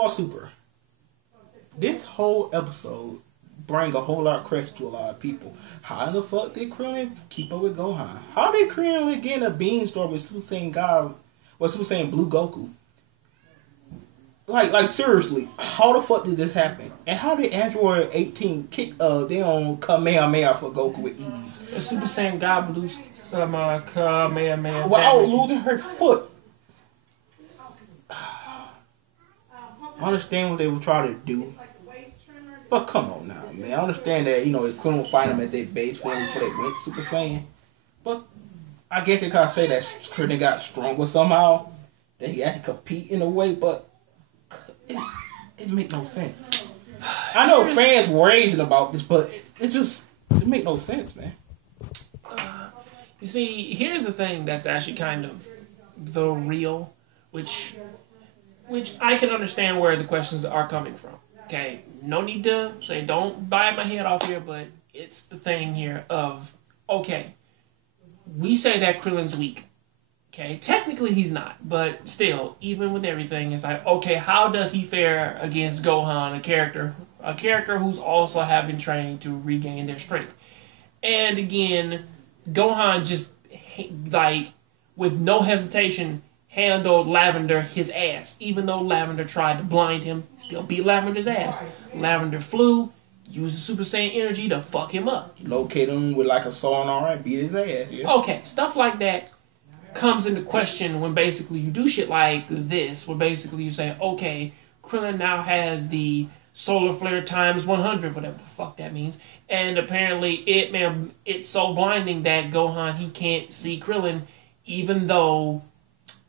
all, Super. This whole episode bring a whole lot of question to a lot of people. How in the fuck did Krillin keep up with Gohan? How did Krillin get in a beanstorm with Super Saiyan God, or Super Saiyan Blue Goku? Like seriously, how the fuck did this happen? And how did Android 18 kick damn Kamehameha for Goku with ease? The Super Saiyan God Blue some Kamehameha. Without losing her foot. I understand what they were trying to do. But come on now, man. I understand that, they couldn't find them at their base form until they went Super Saiyan. But I guess they kind of say that Krillin got stronger somehow. That he actually compete in a way, but it make no sense. I know fans raging about this, but it make no sense, man. You see, here's the thing that's actually kind of the real, which I can understand where the questions are coming from. Okay, no need to say don't bite my head off here, but it's the thing here of, okay, we say that Krillin's weak. Okay, technically he's not, but still, even with everything, it's like, okay, how does he fare against Gohan, a character who's also have been trained to regain their strength? And again, Gohan just, like, with no hesitation, handled Lavender his ass. Even though Lavender tried to blind him, still beat Lavender's ass. Lavender flew, used the Super Saiyan energy to fuck him up. Locate him with like a sonar and beat his ass, yeah. Okay, stuff like that comes into question when basically you do shit like this, where basically you say, okay, Krillin now has the solar flare times 100, whatever the fuck that means, and apparently it's so blinding that Gohan, he can't see Krillin, even though,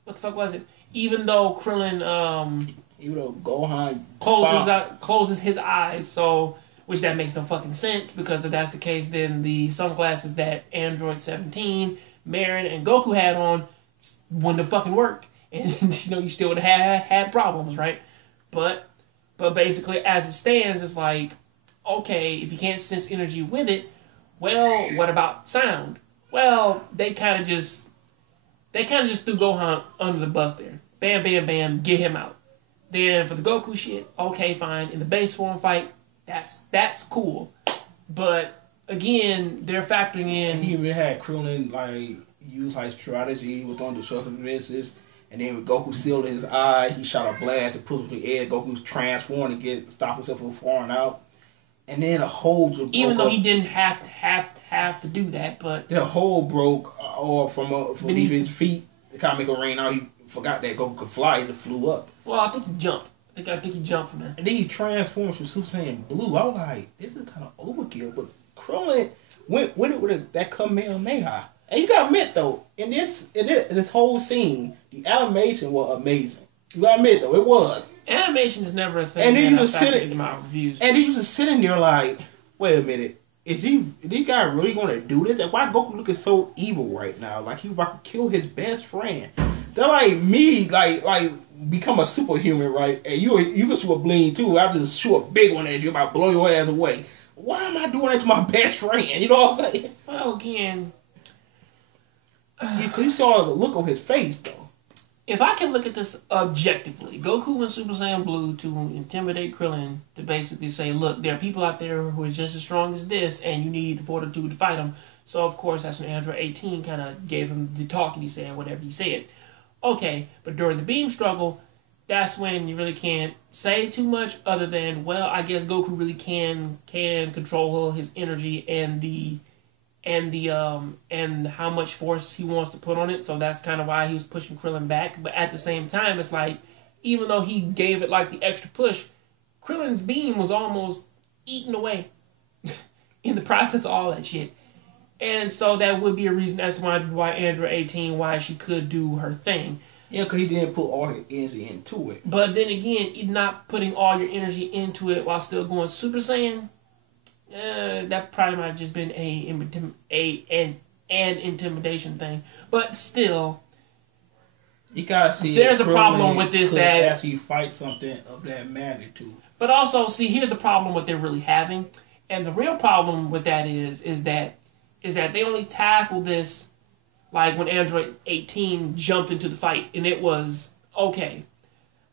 what the fuck was it? Even though Krillin, even though Gohan closes his eyes, so, which that makes no fucking sense, because if that's the case, then the sunglasses that Android 17, Marin, and Goku had on wouldn't have fucking worked, and you still would have had problems, right? But basically, as it stands, it's like, okay, if you can't sense energy with it, well, what about sound? Well, they kind of just threw Gohan under the bus there. Bam, bam, bam, get him out. Then for the Goku shit, okay, fine. In the base form fight, that's cool, but again, they're factoring in. He even had Krillin use strategy with on the circumstances, and then with Goku sealed his eye, he shot a blast to push him in the air. Goku's transformed to stop himself from falling out, and then a hole just broke. Even though he didn't have to do that, but then a hole broke from beneath his feet. They kind of make a rain out. He forgot that Goku could fly. He just flew up. Well, I think he jumped. I think he jumped from there. And then he transformed from Super Saiyan Blue. I was like, this is kind of overkill, but Krillin went with it with that Kamehameha. And you gotta admit though, in this whole scene, the animation was amazing. You gotta admit though, it was. Animation is never a thing. And then you just sitting there like, wait a minute, is this guy really gonna do this? Like, why Goku looking so evil right now? Like he about to kill his best friend. They're like me, like become a superhuman, right? And you can shoot a bling too. I just shoot a big one at you, about to blow your ass away. Why am I doing that to my best friend? You know what I'm saying? Well, again, you saw the look on his face, though. If I can look at this objectively, Goku went Super Saiyan Blue to intimidate Krillin, to basically say, look, there are people out there who are just as strong as this, and you need the fortitude to fight them. So, of course, that's when Android 18 kind of gave him the talk, and he said whatever he said. Okay, but during the beam struggle, that's when you really can't say too much other than, well, I guess Goku really can control his energy and how much force he wants to put on it. So that's kind of why he was pushing Krillin back. But at the same time, it's like, even though he gave it like the extra push, Krillin's beam was almost eaten away in the process of all that shit. And so that would be a reason as to why Android 18, why she could do her thing. Yeah, because he didn't put all his energy into it. But then again, not putting all your energy into it while still going Super Saiyan, that probably might have just been an intimidation thing. But still, you gotta see. There's a problem with this that actually fight something of that magnitude. But also, see, here's the problem what they're really having, and the real problem with that is that they only tackle this like when Android 18 jumped into the fight, and it was okay.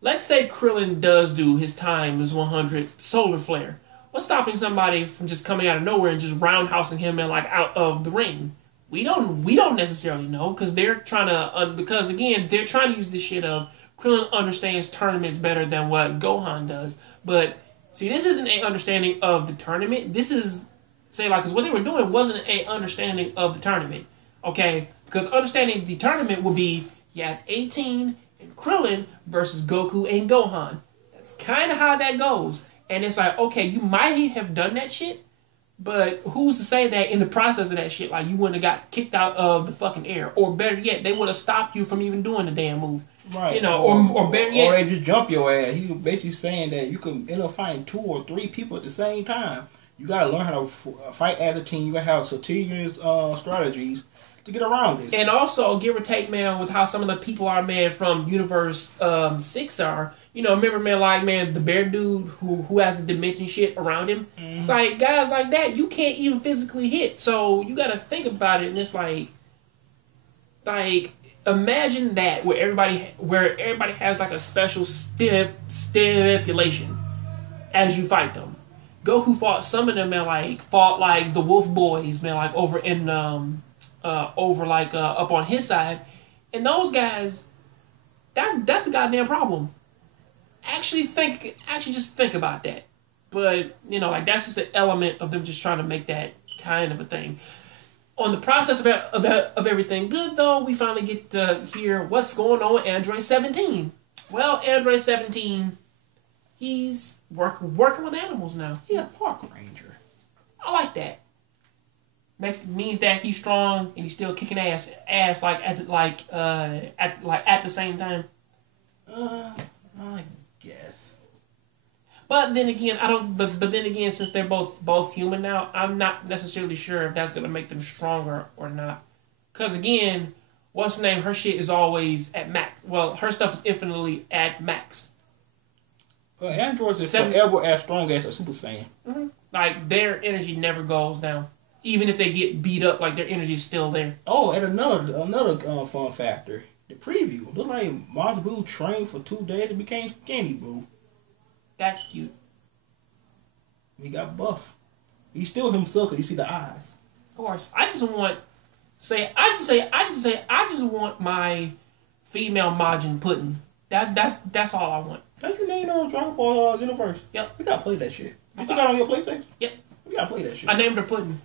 let's say Krillin does do his time is 100 solar flare. What's stopping somebody from just coming out of nowhere and just roundhousing him and like out of the ring? We don't necessarily know because they're trying to because again they're trying to use this shit of Krillin understands tournaments better than what Gohan does. But see, this isn't a understanding of the tournament. This is say like because what they were doing wasn't a understanding of the tournament. Okay, because understanding the tournament would be you have 18 and Krillin versus Goku and Gohan. That's kind of how that goes. And it's like, okay, you might have done that shit, but who's to say that in the process of that shit, like, you wouldn't have got kicked out of the fucking air? Or better yet, they would have stopped you from even doing the damn move. Right. You know, or better yet... Or they just jump your ass. He was basically saying that you can end up fighting 2 or 3 people at the same time. You got to learn how to fight as a team. You got to have strategic strategies to get around this. And also, give or take, man, with how some of the people are, man, from Universe 6 are... You know, remember, man, like, man, the bear dude who has the dimension shit around him? Mm-hmm. It's like, guys like that, you can't even physically hit. So, you gotta think about it, and it's like, imagine that, where everybody has, like, a special stipulation as you fight them. Goku fought some of them, man, fought, the Wolf Boys, man, over in, up on his side. And those guys, that's a goddamn problem. Actually just think about that. But, you know, that's just an element of them just trying to make that kind of a thing. On the process of everything good, though, we finally get to hear what's going on with Android 17. Well, Android 17, he's working with animals now. Yeah, park ranger. I like that. Means that he's strong and he's still kicking ass at the same time. I guess. But then again, But then again, since they're both human now, I'm not necessarily sure if that's gonna make them stronger or not. Cause again, what's the name? Her shit is always at max. Well, her stuff is infinitely at max. Well, androids is forever as strong as a Super Saiyan. Mm-hmm. Like their energy never goes down, even if they get beat up. Like their energy is still there. Oh, and another fun factor. The preview looked like Majin Buu trained for 2 days and became Skinny Buu. That's cute. He got buff. He's still himself because you see the eyes. Of course, I just want my female Majin Pudding. That's all I want. That's your name on Dragon Ball Universe. Yep. We gotta play that shit. You still got on your PlayStation? Yep. We gotta play that shit. I named her Pudding.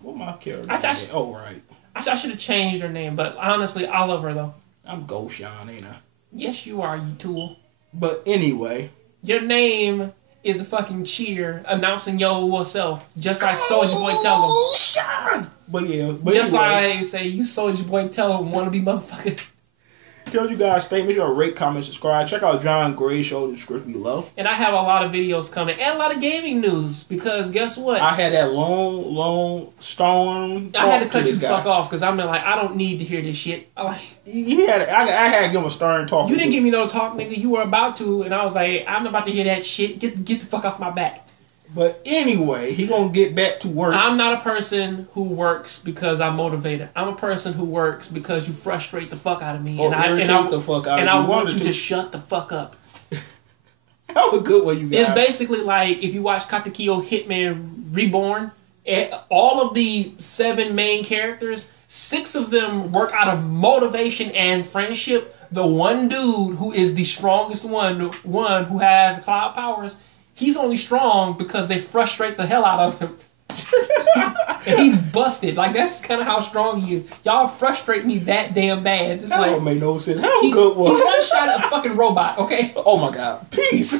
What my character? Oh right. I should have changed her name, but honestly, I love her, though. I'm Goshan, ain't I? Yes, you are, you tool. But anyway. Your name is a fucking cheer announcing yourself, just like Soulja Boy Tell 'em. But yeah. Just anyway, like say, you Soulja Boy Tell 'em wanna be motherfucker. Tell you guys, stay. Make sure to rate, comment, subscribe. Check out Jongravesshow in the description below. And I have a lot of videos coming and a lot of gaming news because guess what? I had that long storm. I had to cut you the fuck off because I'm like, I don't need to hear this shit. I had to give him a stern talk. You didn't give me no talk, nigga. You were about to, and I was like, I'm not about to hear that shit. Get the fuck off my back. But anyway, he gonna get back to work. I'm not a person who works because I'm motivated. I'm a person who works because you frustrate the fuck out of me. And I want you to shut the fuck up. That was a good one, you guys. It's basically like if you watch Katekyo Hitman Reborn, all of the 7 main characters, 6 of them work out of motivation and friendship. The one dude who is the strongest one who has cloud powers, he's only strong because they frustrate the hell out of him. And he's busted. Like, that's kind of how strong he is. Y'all frustrate me that damn bad. It's that like, don't make no sense. How good was he one shot at a fucking robot, okay? Oh my god. Peace.